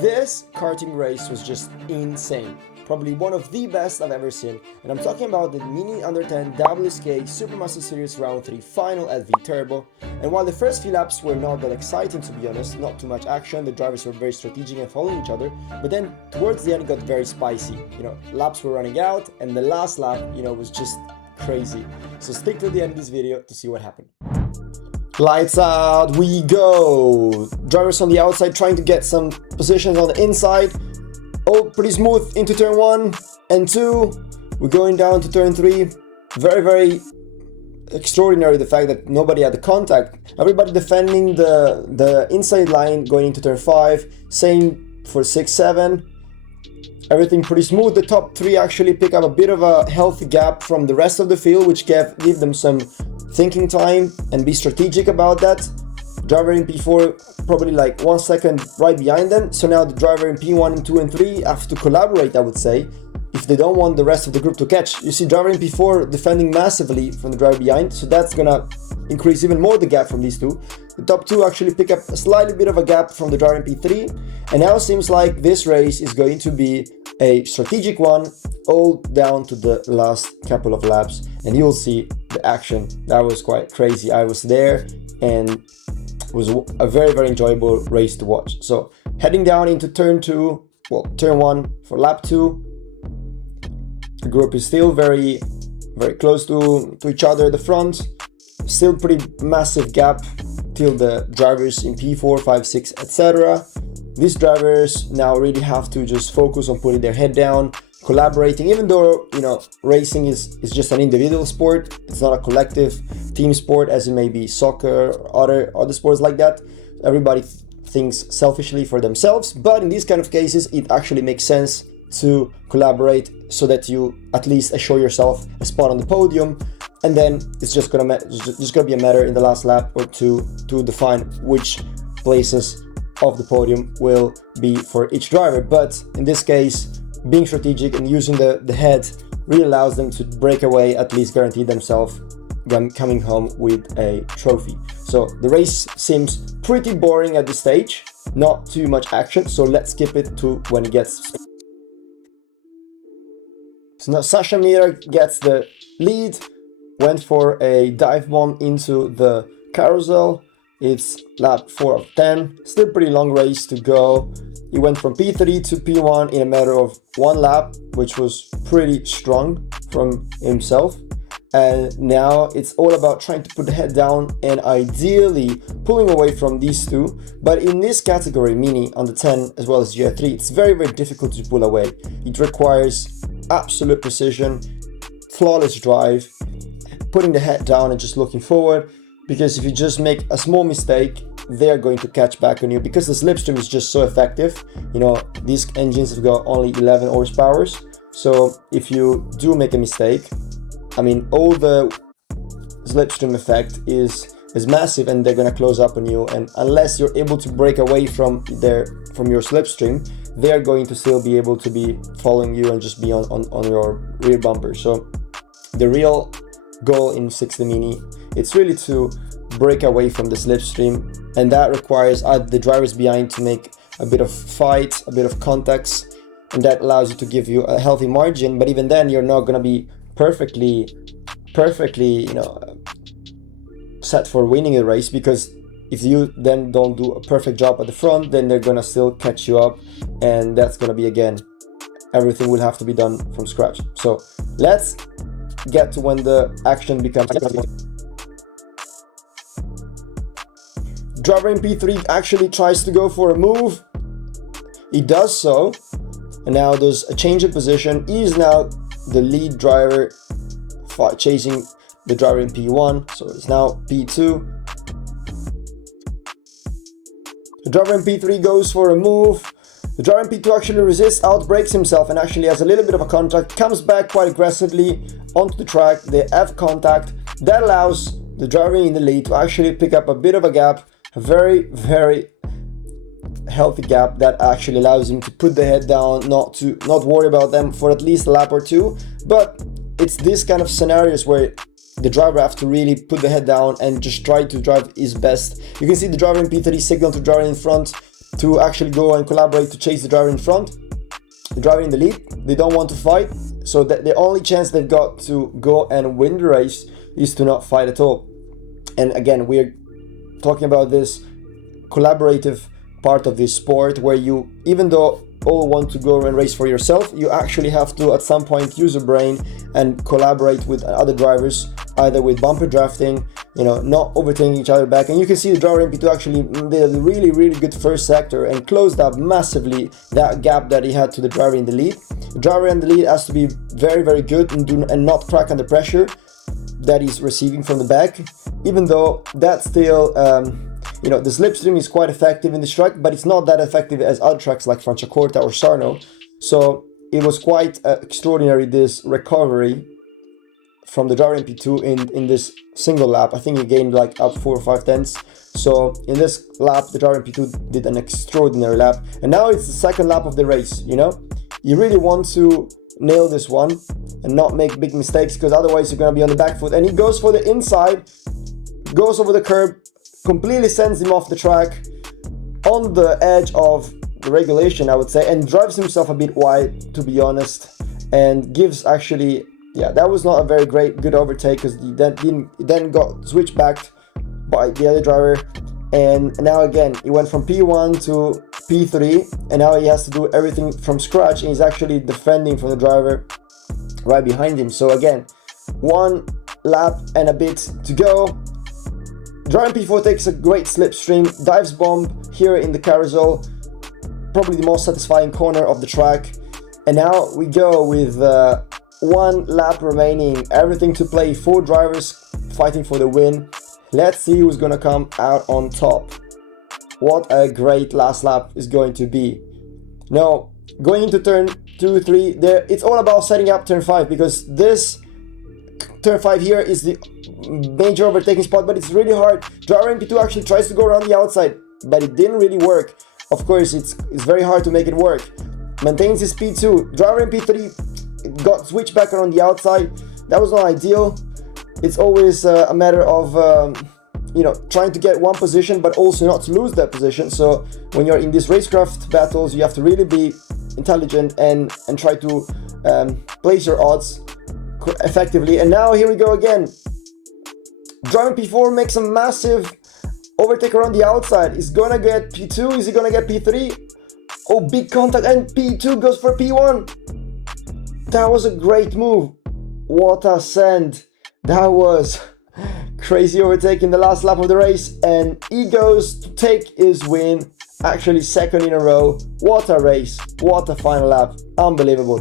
This karting race was just insane. Probably one of the best I've ever seen, and I'm talking about the Mini Under 10 WSK Supermaster Series Round 3 final at Viterbo. And while the first few laps were not that exciting, to be honest, not too much action, the drivers were very strategic and following each other, but then towards the end it got very spicy. Laps were running out, and the last lap, was just crazy. So stick to the end of this video to see what happened. Lights out, we go! Drivers on the outside trying to get some positions on the inside. Oh, pretty smooth into turn 1 and 2. We're going down to turn 3. Very, very extraordinary the fact that nobody had the contact. Everybody defending the inside line going into turn 5. Same for 6, 7. Everything pretty smooth. The top 3 actually pick up a bit of a healthy gap from the rest of the field, which give them some thinking time and be strategic about that. Driver in P4 probably like 1 second right behind them. So now the driver in P1 and 2 and 3 have to collaborate, I would say, if they don't want the rest of the group to catch. You see driver in P4 defending massively from the driver behind, so that's gonna increase even more the gap from these two. The top 2 actually pick up a slightly bit of a gap from the driver in P3, and now it seems like this race is going to be a strategic one all down to the last couple of laps, and you'll see the action. That was quite crazy. I was there, and it was a very, very enjoyable race to watch. So heading down into turn 1 for lap 2. The group is still very, very close to each other at the front. Still pretty massive gap till the drivers in P4, 5, 6, etc. These drivers now really have to just focus on putting their head down, collaborating, even though, racing is just an individual sport. It's not a collective team sport as it may be soccer or other sports like that. Everybody thinks selfishly for themselves, but in these kind of cases, it actually makes sense to collaborate so that you at least assure yourself a spot on the podium, and then it's just gonna be a matter in the last lap or two to define which places of the podium will be for each driver. But in this case, being strategic and using the head really allows them to break away, at least guarantee themselves coming home with a trophy. So the race seems pretty boring at this stage, not too much action, so let's skip it to when it gets. So now Sasha Mira gets the lead, went for a dive bomb into the carousel. It's lap 4 of 10, still pretty long race to go. He went from P3 to P1 in a matter of 1 lap, which was pretty strong from himself. And now it's all about trying to put the head down and ideally pulling away from these two. But in this category, Mini on the 10 as well as GR3, it's very, very difficult to pull away. It requires absolute precision, flawless drive, putting the head down and just looking forward. Because if you just make a small mistake, they're going to catch back on you because the slipstream is just so effective. These engines have got only 11 horsepower. So if you do make a mistake, all the slipstream effect is massive, and they're gonna close up on you. And unless you're able to break away from your slipstream, they're going to still be able to be following you and just be on your rear bumper. So the real goal in 60 Mini, it's really to break away from the slipstream, and that requires the drivers behind to make a bit of fight, a bit of contacts, and that allows you to give you a healthy margin. But even then, you're not going to be perfectly set for winning a race, because if you then don't do a perfect job at the front, then they're going to still catch you up, and that's going to be, again, everything will have to be done from scratch. So let's get to when the action becomes. Driver in P3 actually tries to go for a move. He does so, and now there's a change of position. He is now the lead driver chasing the driver in P1, so it's now P2. The driver in P3 goes for a move. The driver in P2 actually resists, outbrakes himself, and actually has a little bit of a contact, comes back quite aggressively onto the track. They have contact. That allows the driver in the lead to actually pick up a bit of a gap, a very, very healthy gap that actually allows him to put the head down, not worry about them for at least a lap or two. But it's this kind of scenarios where the driver have to really put the head down and just try to drive his best. You can see the driver in P3 signal to driver in front, to actually go and collaborate to chase the driver in front, the driver in the lead. They don't want to fight, so that the only chance they've got to go and win the race is to not fight at all. And again, we're talking about this collaborative part of this sport where you, even though all want to go and race for yourself, you actually have to at some point use your brain and collaborate with other drivers, either with bumper drafting, you know, not overtaking each other back. And you can see the driver MP2 actually did a really good first sector and closed up massively that gap that he had to the driver in the lead. The driver in the lead has to be very good and not crack under pressure that he's receiving from the back, even though that's still you know, the slipstream is quite effective in this track, but it's not that effective as other tracks like Franciacorta or Sarno. So it was quite extraordinary, this recovery from the driver MP2 in this single lap. I think he gained like up 4 or 5 tenths. So in this lap, the driver MP2 did an extraordinary lap. And now it's the second lap of the race, you know? You really want to nail this one and not make big mistakes, because otherwise you're going to be on the back foot. And he goes for the inside, goes over the curb, completely sends him off the track on the edge of the regulation, I would say, and drives himself a bit wide, to be honest, and gives actually, yeah, that was not a very good overtake, because he then got switched back by the other driver. And now again, he went from P1 to P3, and now he has to do everything from scratch, and he's actually defending from the driver right behind him. So again, 1 lap and a bit to go. Driver P4 takes a great slipstream, dives bomb here in the carousel, probably the most satisfying corner of the track. And now we go with 1 lap remaining, everything to play, 4 drivers fighting for the win. Let's see who's gonna come out on top. What a great last lap is going to be. Now, going into turn 2, 3, there, it's all about setting up turn 5, because this turn 5 here is the major overtaking spot, but it's really hard. Driver MP2 actually tries to go around the outside, but it didn't really work. Of course, it's very hard to make it work. Maintains his speed too. Driver MP3 got switched back around the outside. That was not ideal. It's always a matter of you know, trying to get one position, but also not to lose that position. So when you're in these racecraft battles, you have to really be intelligent and try to place your odds effectively. And now here we go again. Driver P4 makes a massive overtake around the outside. He's gonna get P2. Is he gonna get P3? Oh, big contact, and P2 goes for P1. That was a great move. What a send. That was crazy overtake in the last lap of the race, and he goes to take his win, actually second in a row. What a race, what a final lap, unbelievable.